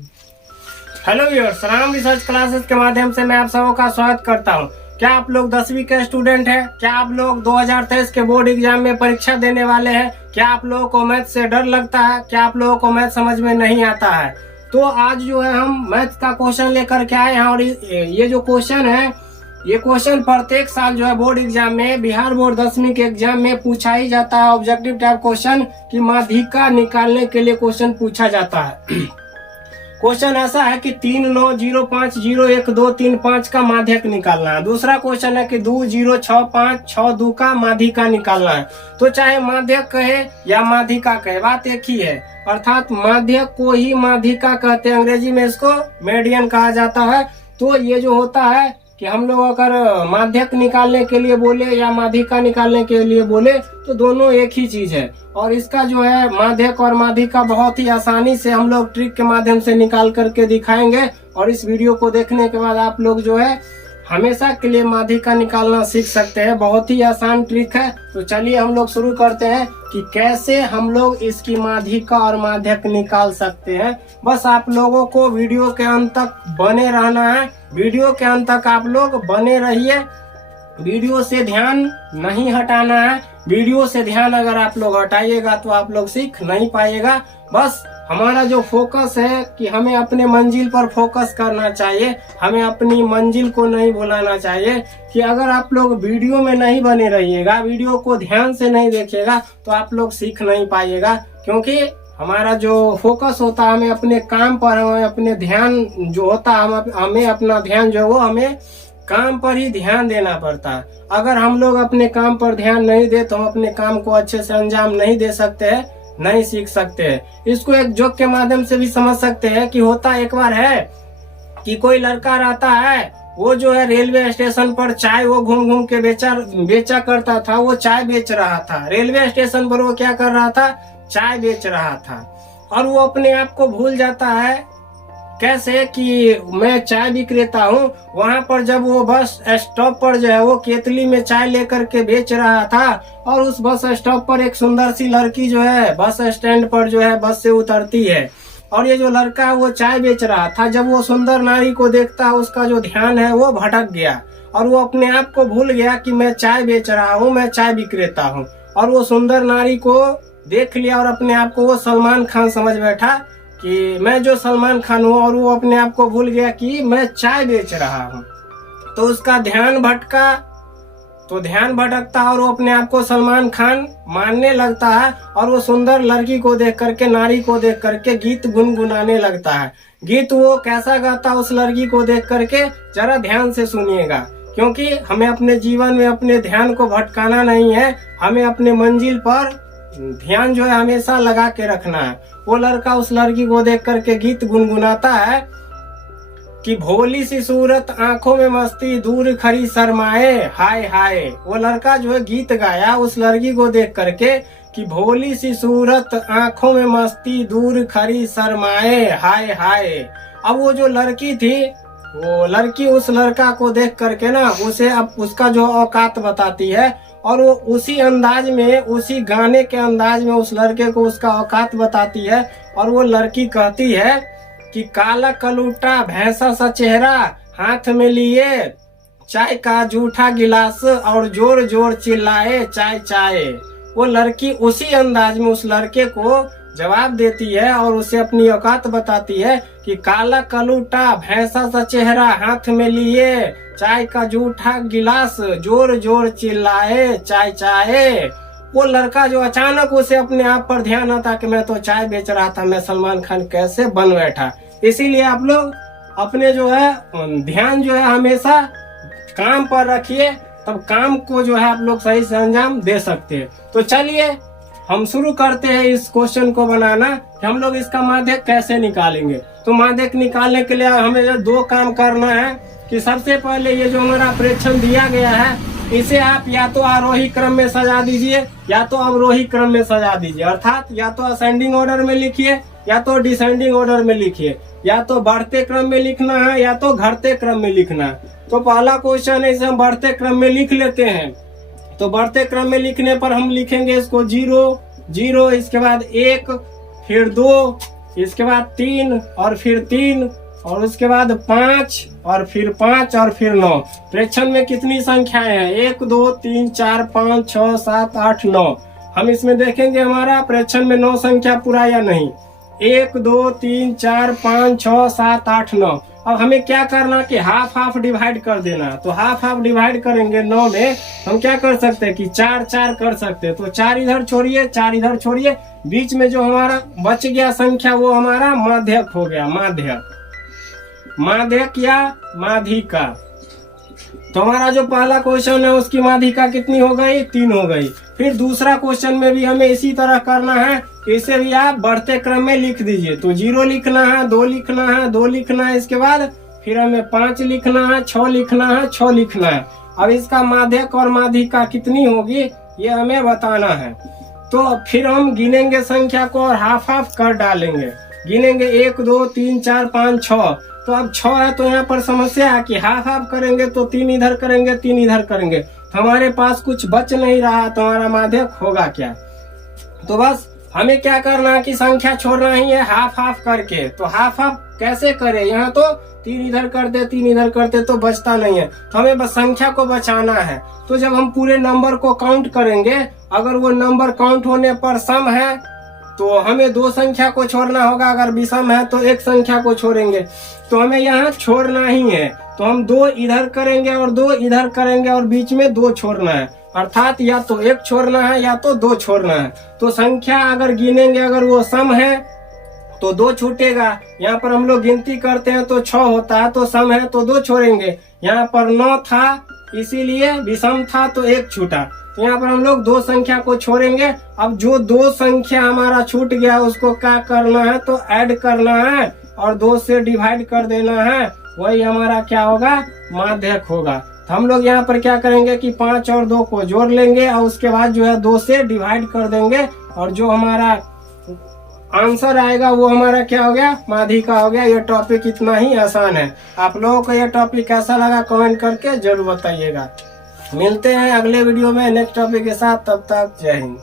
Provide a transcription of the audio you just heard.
Hello viewers, Ram research classes के माध्यम से मैं आप सबों का स्वागत करता हूं। क्या आप लोग 10वीं के स्टूडेंट हैं? क्या आप लोग 2023 के बोर्ड एग्जाम में परीक्षा देने वाले हैं? क्या आप लोगों को मैथ से डर लगता है? क्या आप लोगों को मैथ समझ में नहीं आता है? तो आज जो है हम मैथ का क्वेश्चन लेकर के आए हैं और ये जो क्वेश्चन है, ये क्वेश्चन प्रत्येक साल जो है बोर्ड एग्जाम में, बिहार बोर्ड 10वीं के एग्जाम में पूछा ही जाता है। ऑब्जेक्टिव टाइप क्वेश्चन की माध्यिका निकालने के लिए क्वेश्चन पूछा जाता है। क्वेश्चन ऐसा है कि 3 9 0 5 0 1 2 3 5 का माध्यक निकालना है। दूसरा क्वेश्चन है कि 2 0 6 5 6 2 का माध्यिका निकालना है। तो चाहे माध्यक कहे या माध्यिका कहे, बात एक ही है। अर्थात माध्यक को ही माध्यिका कहते हैं, अंग्रेजी में इसको मेडियन कहा जाता है। तो ये जो होता है कि हम लोग अगर माध्यक निकालने के लिए बोले या माध्यिका निकालने के लिए बोले तो दोनों एक ही चीज है। और इसका जो है माध्यक और माध्यिका बहुत ही आसानी से हम लोग ट्रिक के माध्यम से निकाल करके दिखाएंगे। और इस वीडियो को देखने के बाद आप लोग जो है हमेशा के लिए माध्यिका निकालना सीख सकते हैं। बहुत ही आसान ट्रिक है। तो चलिए हम लोग शुरू करते हैं कि कैसे हम लोग इसकी माध्यिका और माध्यक निकाल सकते हैं। बस आप लोगों को वीडियो के अंत तक बने रहना है। वीडियो के अंत तक आप लोग बने रहिए। वीडियो से ध्यान नहीं हटाना है। वीडियो से ध्यान अगर आप लोग हटाइएगा तो आप लोग सीख नहीं पाइएगा। बस हमारा जो फोकस है कि हमें अपने मंजिल पर फोकस करना चाहिए, हमें अपनी मंजिल को नहीं भुलाना चाहिए। कि अगर आप लोग वीडियो में नहीं बने रहिएगा, वीडियो को ध्यान से नहीं देखिएगा तो आप लोग सीख नहीं पाइएगा। क्योंकि हमारा जो फोकस होता है, हमें अपने काम पर, हमें अपने ध्यान जो होता है, हमें अपना ध्यान जो है वो हमें काम पर ही ध्यान देना पड़ता है। अगर हम लोग अपने काम पर ध्यान नहीं दे तो हम अपने काम को अच्छे से अंजाम नहीं दे सकते हैं, नहीं सीख सकते हैं। इसको एक जोक के माध्यम से भी समझ सकते हैं कि होता एक बार है कि कोई लड़का रहता है, वो जो है रेलवे स्टेशन पर चाय वो घूम घूम के बेचा करता था। वो चाय बेच रहा था रेलवे स्टेशन पर। वो क्या कर रहा था? चाय बेच रहा था। और वो अपने आप को भूल जाता है। कैसे कि मैं चाय विक्रेता हूँ। वहां पर जब वो बस स्टॉप पर जो है वो केतली में चाय लेकर के बेच रहा था और उस बस स्टॉप पर एक सुंदर सी लड़की जो है बस स्टैंड पर जो है बस से उतरती है। और ये जो लड़का है वो चाय बेच रहा था। जब वो सुंदर नारी को देखता है, उसका जो ध्यान है वो भटक गया और वो अपने आप को भूल गया कि मैं चाय बेच रहा हूँ, मैं चाय विक्रेता हूँ। और वो सुंदर नारी को देख लिया और अपने आप को वो सलमान खान समझ बैठा कि मैं जो सलमान खान हूँ। और वो अपने आप को भूल गया कि मैं चाय बेच रहा हूँ। तो उसका ध्यान भटका, तो ध्यान भटकता और वो अपने आप को सलमान खान मानने लगता है। और वो सुंदर लड़की को देख करके, नारी को देख करके गीत गुनगुनाने लगता है। गीत वो कैसा गाता उस लड़की को देख करके जरा ध्यान से सुनिएगा। क्योंकि हमें अपने जीवन में अपने ध्यान को भटकाना नहीं है, हमें अपने मंजिल पर ध्यान जो है हमेशा लगा के रखना है। वो लड़का उस लड़की को देख करके गीत गुनगुनाता है कि भोली सी सूरत आंखों में मस्ती दूर खड़ी शर्माए हाय हाय। वो लड़का जो है गीत गाया उस लड़की को देख करके कि भोली सी सूरत आंखों में मस्ती दूर खड़ी शर्माए हाय हाय। अब वो जो लड़की थी, वो लड़की उस लड़का को देख करके ना उसे अब उसका जो औकात बताती है। और वो उसी अंदाज में, उसी गाने के अंदाज में उस लड़के को उसका औकात बताती है। और वो लड़की कहती है कि काला कलूटा भैंसा सा चेहरा हाथ में लिए चाय का जूठा गिलास और जोर जोर चिल्लाए चाय चाय। वो लड़की उसी अंदाज में उस लड़के को जवाब देती है और उसे अपनी औकात बताती है कि काला कलूटा भैंसा सा चेहरा हाथ में लिए चाय का जूठा गिलास जोर जोर चिल्लाए चाय चाय। वो लड़का जो अचानक उसे अपने आप पर ध्यान आता कि मैं तो चाय बेच रहा था, मैं सलमान खान कैसे बन बैठा। इसीलिए आप लोग अपने जो है ध्यान जो है हमेशा काम पर रखिए, तब काम को जो है आप लोग सही से अंजाम दे सकते हैं। तो चलिए हम शुरू करते हैं इस क्वेश्चन को बनाना कि हम लोग इसका माध्यक कैसे निकालेंगे। तो माध्यक निकालने के लिए हमें जो दो काम करना है कि सबसे पहले ये जो हमारा प्रेक्षण दिया गया है, इसे आप या तो आरोही क्रम में सजा दीजिए या तो अवरोही क्रम में सजा दीजिए। अर्थात या तो असेंडिंग ऑर्डर में लिखिए या तो डिसेंडिंग ऑर्डर में लिखिए। या तो बढ़ते क्रम में लिखना है या तो घटते क्रम में लिखना है। तो पहला क्वेश्चन है, इसे हम बढ़ते क्रम में लिख लेते हैं। तो बढ़ते क्रम में लिखने पर हम लिखेंगे इसको 0 0, इसके बाद 1, फिर 2, इसके बाद 3 और फिर 3 और उसके बाद 5 और फिर 5 और फिर 9। प्रेक्षण में कितनी संख्याएं हैं? 1 2 3 4 5 6 7 8 9। हम इसमें देखेंगे हमारा प्रेक्षण में 9 संख्या पूरा या नहीं। 1 2 3 4 5 6 7 8 9। अब हमें क्या करना कि हाफ हाफ डिवाइड कर देना। तो हाफ हाफ डिवाइड करेंगे 9 में, हम क्या कर सकते हैं कि 4 4 कर सकते हैं। तो 4 इधर छोड़िए, 4 इधर छोड़िए, बीच में जो हमारा बच गया संख्या वो हमारा माध्यक हो गया। माध्यक या माध्यिका। तो हमारा जो पहला क्वेश्चन है उसकी माध्यिका कितनी हो गई? 3 हो गई। फिर दूसरा क्वेश्चन में भी हमें इसी तरह करना है। इसे भी आप बढ़ते क्रम में लिख दीजिए। तो 0 लिखना है, 2 लिखना है, 2 लिखना है, इसके बाद फिर हमें 5 लिखना है, 6 लिखना है, 6 लिखना है। अब इसका माध्यक और माध्यिका कितनी होगी ये हमें बताना है। तो फिर हम गिनेंगे संख्या को और हाफ हाफ कर डालेंगे। गिनेंगे 1 2 3 4 5 6। तो अब 6 है तो यहाँ पर समस्या है कि हाफ हाफ करेंगे तो 3 इधर करेंगे, 3 इधर करेंगे, तो हमारे पास कुछ बच नहीं रहा। तो हमारा माध्यक होगा क्या? तो बस हमें क्या करना है कि संख्या छोड़ना ही है हाफ हाफ करके। तो हाफ हाफ कैसे करें? यहाँ तो 3 इधर करते, 3 इधर करते तो बचता नहीं है। तो हमें बस संख्या को बचाना है। तो जब हम पूरे नंबर को काउंट करेंगे, अगर वो नंबर काउंट होने पर सम है तो हमें 2 संख्या को छोड़ना होगा, अगर विषम है तो 1 संख्या को छोड़ेंगे। तो हमें यहाँ छोड़ना ही है। तो हम 2 इधर करेंगे और 2 इधर करेंगे और बीच में 2 छोड़ना है, अर्थात या तो 1 छोड़ना है या तो 2 छोड़ना है। तो संख्या अगर गिनेंगे, अगर वो सम है तो 2 छूटेगा। यहाँ पर हम लोग गिनती करते हैं तो 6 होता है, तो सम है तो 2 छोड़ेंगे। यहाँ पर 9 था इसीलिए विषम था तो 1 छूटा। तो यहाँ पर हम लोग 2 संख्या को छोड़ेंगे। अब जो 2 संख्या हमारा छूट गया उसको क्या करना है? तो ऐड करना है और 2 से डिवाइड कर देना है। वही हमारा क्या होगा? माध्यक होगा। तो हम लोग यहाँ पर क्या करेंगे कि 5 और 2 को जोड़ लेंगे और उसके बाद जो है 2 से डिवाइड कर देंगे और जो हमारा आंसर आएगा वो हमारा क्या हो गया? माध्यिका हो गया। ये टॉपिक इतना ही आसान है। आप लोगों को ये टॉपिक कैसा लगा कमेंट करके जरूर बताइएगा। मिलते हैं अगले वीडियो में नेक्स्ट टॉपिक के साथ। तब तक जय हिंद।